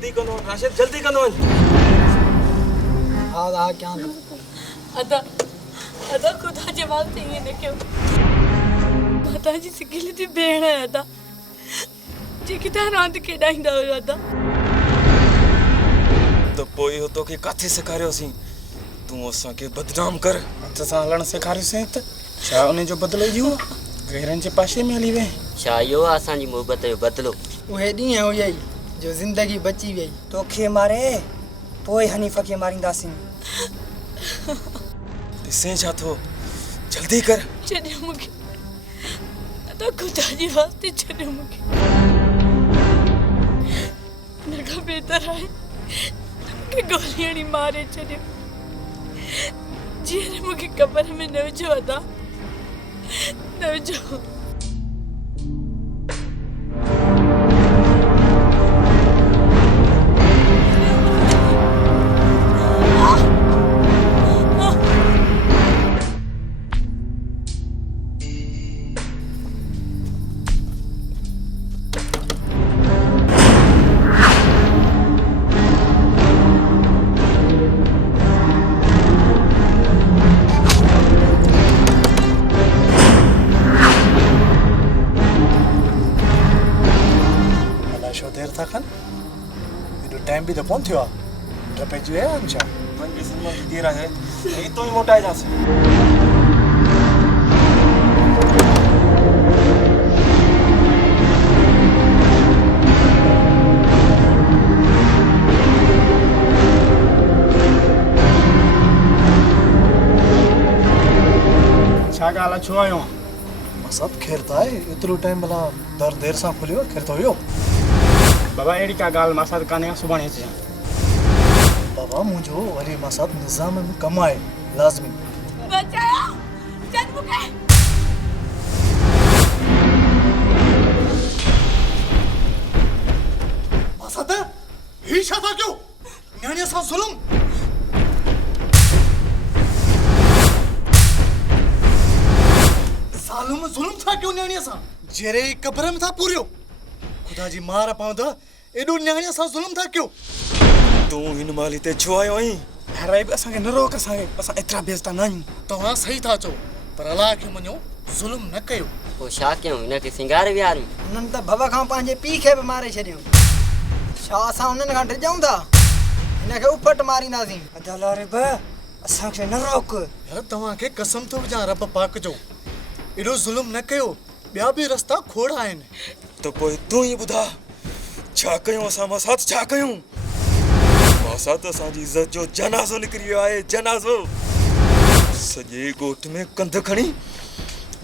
जल्दी कंदो राशिद जल्दी कंदो आ क्या अदा अदा खुदा जे वास्ते ये न कयो माता जी सिकिल जी भेण है अदा जेकी ता रांद खेडाईंदा हुयो अदा तो पोई हो तो के काथे सेखारियो सी तू असा के बदनाम कर हथ सां हलण सेखारियोसीं त छा उन जो बदिलो इहो गहरनि जे पासे में हली वई छा इहो आहे असांजी मोहबत जो बदिलो उहे ॾींहं हुया ई जो ज़िंदगी बची वई तोखे मारे पोइ हनीफ़ खे मारींदासीं ॾिसे छा थो जल्दी कर छॾियो मूंखे अदा खुदा जे वास्ते छॾियो मूंखे न खां बेहतर आहे मूंखे गोली हणी मारे छॾियो जीअं मूंखे कबर में न विझो अदा न विझो टाइम भी तो कौन थियो डपे जो है हमशा मन की सुनने की देर है ये तो ही मोटा है जा से छा गाला छो आयो सब खेरता है इतरो टाइम भला दर देर सा खुलियो खेरतो हुयो बाबा एड़ी का गाल मां साथ काने सुबाणी अचे बाबा मुझो वरी मां साथ निजाम में कमाए लाजमी बचाया चल मूंखे मां साथ ही छा था क्यों न्याणे सा जुल्म सालूं में जुल्म था क्यों न्याणे सा जेरे कब्र में था पूरियो खुदा जी मार पाउंदा एडो न्याणे सा जुल्म था क्यों तू इन माली ते छो आयो आई हराई भी असा के न रोक असा एतरा बेइज्जत ना तवा सही था चो पर अल्लाह के मनो जुल्म न कयो पोइ छा कयूं हिनखे सिंगारे विहारूं उन्हनि त भव खां पंहिंजे पीउ खे बि मारे छॾियो छा असां उन्हनि खां डिॼूं था हिनखे उपट मारींदासीं अदाला रे ब असांखे न रोक यार तव्हां खे कसम थो विझां रब पाक जो एडो जुल्म न कयो ॿिया बि रस्ता खोड़ आहिनि तो पोइ तू ही बुधा छा कयूं असां मां साथ छा कयूं मां साथ असांजी इज्जत जो जनाज़ो निकिरी वियो आहे जनाज़ो सॼे ॻोठ में कंध खणी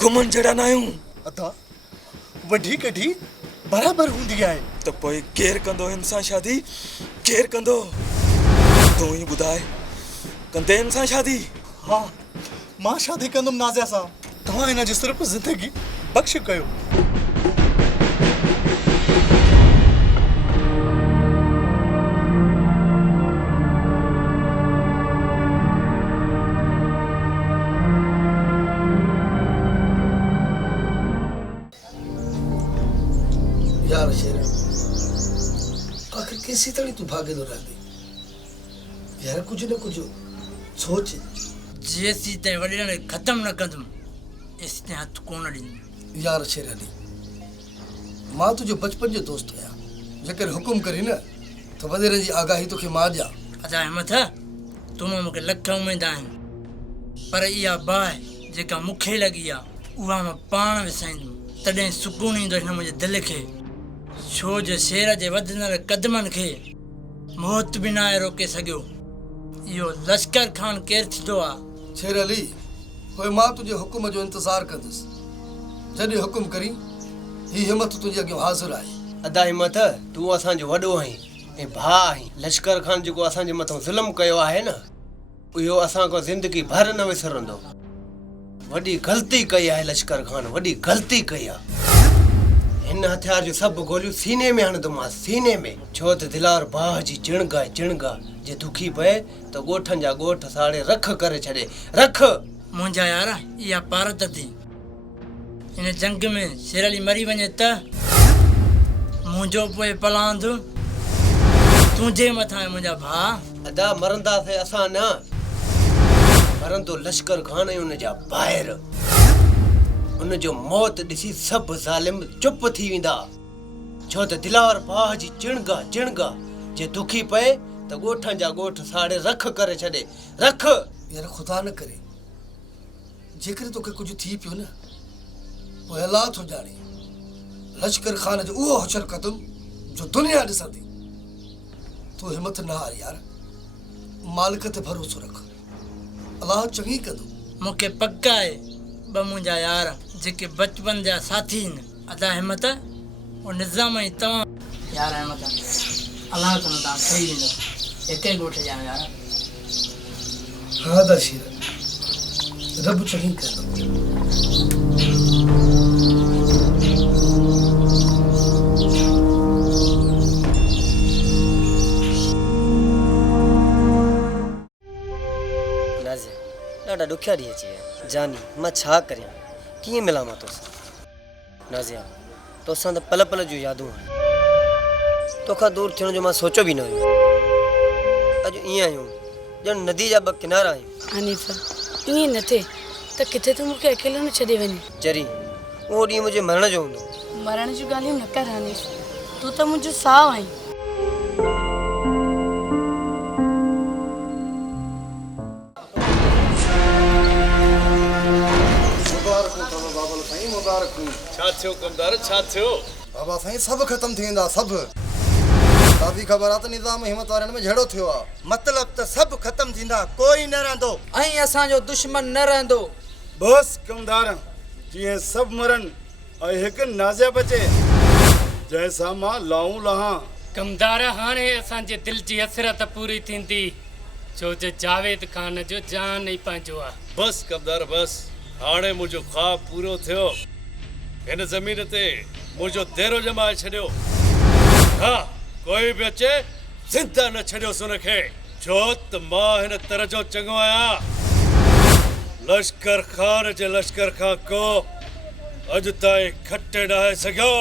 घुमण जहिड़ा न आहियूं अदा वॾी कढी बराबरि हूंदी आहे त पोइ केरु कंदो हिन सां शादी केरु कंदो तू ही ॿुधाए कंदे हिन सां शादी हा मां शादी कंदुमि नाज़िया सां तव्हां हिन जी सिर्फ़ु ज़िंदगी बख़्श कयो यार शेर आखिर कैसी तड़ी तू भागे दो रहती यार कुछ न कुछ सोच जेसी ते वडीने खत्म न कंदुम एसी ते हथ कोन ॾींदुमि यार शेर अली मां तुझो बचपन जो दोस्त आहियां जेकर हुकुम करी न तो वधेरे जी आगाही तोखे मां ॾियां अदा अहमद तुम मूंखे लख उमेद आहिनि पर इहा बाहि जेका मूंखे लॻी आहे उहा मां पाण विसाईंदुमि तॾहिं सुकून ईंदो हिन मुंहिंजे दिलि खे छो जो शेर जे वधंदड़ कदमनि खे मौत बि न आहे रोके सघियो इहो लश्कर खान केरु थींदो आहे शेर अली पोइ मां तुंहिंजे हुकुम जो इंतज़ारु कंदुसि जॾहिं हुकुम करी ही हिम्मत तुंहिंजे अॻियां हाज़िर आहे अदा हिम्मत तूं असांजो वॾो आहीं ऐं भाउ आहीं लश्कर खान जेको असांजे मथां ज़ुल्म कयो आहे न इहो असां खां ज़िंदगी भर न विसरंदो वॾी ग़लती कई आहे लश्कर खान वॾी ग़लती कई आहे हिन हथियार जो सभु गोलियूं सीने में हणंदोमांसि सीने में छो त दिलार भाउ जी चिणगा चिणगा जे दुखी पए त ॻोठनि जा ॻोठ साड़े रख करे छॾे रख मुंहिंजा यार इहा पारत थी हिन जंग में शेर अली मरी वञे त मुंहिंजो पोइ पलांद तुंहिंजे मथां आहे मुंहिंजा भाउ अदा मरंदासीं असां न मरंदो लश्कर खान ऐं उनजा ॿाहिरि उनजो मौत ॾिसी सभु ज़ालिम चुप थी वेंदा छो त दिलावर भाउ जी चिणगा जे दुखी पए त ॻोठनि जा ॻोठ साड़े रख करे छॾे रख। यार खुदा न करे जेकर तोखे कुछ थी पियो न पोइ अल्लाह थो ॼाणे लश्कर खान जो उहो हुशर क़दम जो दुनिया ॾिसंदी। तू हिम्मत न हार यार मालिक ते भरोसो रख अल्लाह चङी कंदो। मूंखे पक आहे ॿ मुंहिंजा यार जेके बचपन जा साथी आहिनि अदा हिमत और निज़ाम ऐं तव्हां यार हिमत अलाह कंदो तव्हां ठही वेंदो हिकु ई ॻोठ जा यार। हाँ दर्शीर रब चङी कंदो। ॾाढा ॾुखिया ॾींहं अची विया जानी मां छा करियां कीअं मिलां मां तोसां नाज़िया तोसां त पल पल जूं यादूं आहिनि तोखां दूर थियण जो मां सोचियो बि न हुयो। अॼु ईअं आहियूं ॼण नदी जा ॿ किनारा आहियूं। हनीफ़ा ईअं न थिए त किथे तूं मूंखे अकेलो न छॾे वञे। जरी उहो ॾींहुं मुंहिंजे मरण जो हूंदो। मरण जूं ॻाल्हियूं न कर हनीफ़ तूं त मुंहिंजो साहु आहीं। छा थियो कमदार छा थियो? बाबा साईं सभु ख़तम थी वेंदा सभु। काफ़ी ख़बर आहे त निज़ाम हिम्मत वारनि में झेड़ो थियो आहे। मतिलब त सभु ख़तम थींदा कोई न रहंदो ऐं असांजो दुश्मन न रहंदो। बस कमदार जीअं सभु मरनि ऐं हिकु नाज़िया बचे जंहिंसां मां लाऊं लहां। कमदार हाणे असांजे दिलि जी हसरत पूरी थींदी छो जो जावेद खान जो जान ई पंहिंजो आहे। बस कमदार बस हाणे मुंहिंजो ख़्वाब पूरो थियो हिन ज़मीन ते मुंहिंजो देरो जमाए छॾियो। हा कोई बि अचे ज़िंदा न छॾियोसि हुनखे छो त मां हिन तरह जो चङो आहियां। लश्कर खान जे लश्कर खां को अॼु ताईं खटे न आहे सघियो।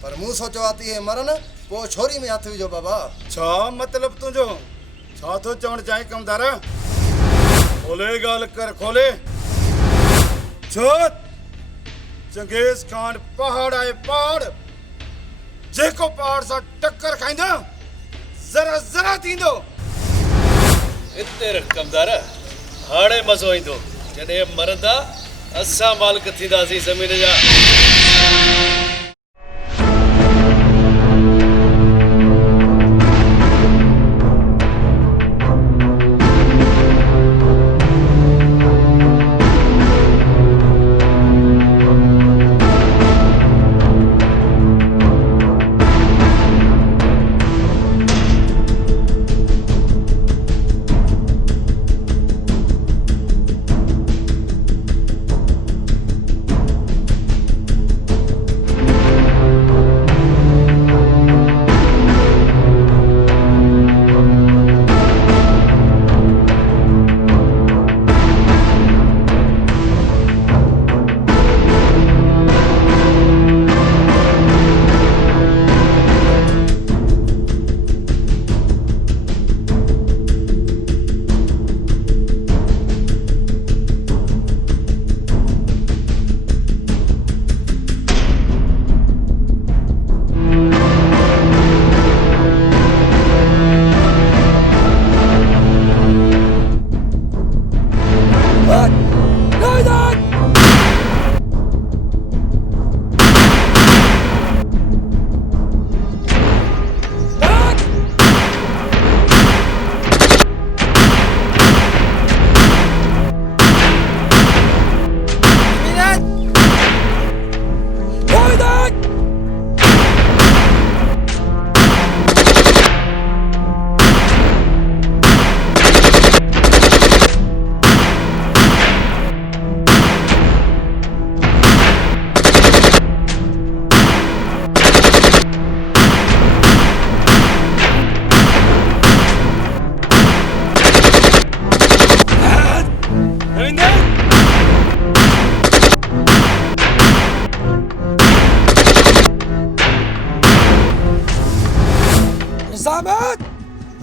पर मूं सोचियो आहे त इहे मरनि पोइ छोरी में हथ विझो बाबा। छा मतिलब तुंहिंजो छा थो चवणु चाहीं कमदार? खोले ॻाल्हि कर खोले। छो चंगेज़ खान पहाड़ आहे पहाड़ जेको पहाड़ सां टक्कर खाईंदो ज़रा ज़रा थींदो। हिते रख कमदार हाणे मज़ो ईंदो जॾहिं मरंदा असां मालिक थींदासीं ज़मीन जा।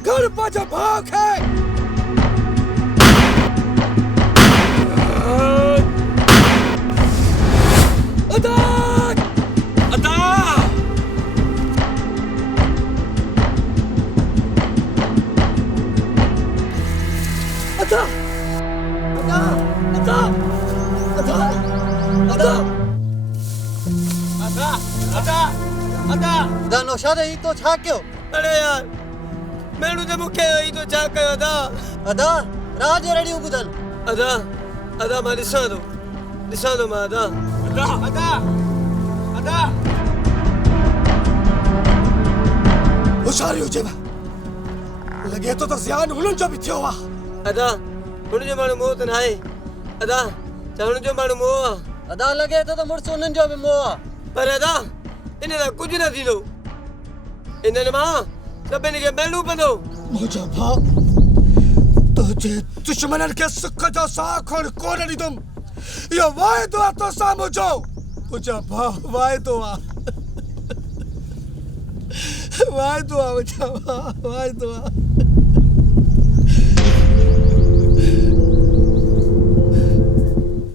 कर पाजा भाग है अदा अदा अदा अदा अदा अदा अदा अदा नौशाद ही तो छा क्यों अरे यार मैनू तो मुखे ही तो छा कयो अदा अदा राज रेडी ॿुधल अदा अदा मां ॾिसां थो मां अदा अदा अदा होशियारी हुजेव लॻे थो त ज़ियान हुननि जो बि थियो आहे अदा हुन जो माण्हू मोह त न आहे अदा त हुन जो माण्हू मोह आहे अदा लॻे थो त मुड़ुसु उन्हनि जो बि मोह आहे पर अदा इन सां कुझु न थींदो इन्हनि मां सभिनी खे मिलणो पवंदो मुंहिंजा भाउ तुंहिंजे दुश्मननि खे सुख जो साह खणणु कोन ॾींदुमि इहो वाइदो आहे तोसां मुंहिंजो मुंहिंजा भाउ वाइदो आहे वाइदो आहे मुंहिंजा भाउ वाइदो आहे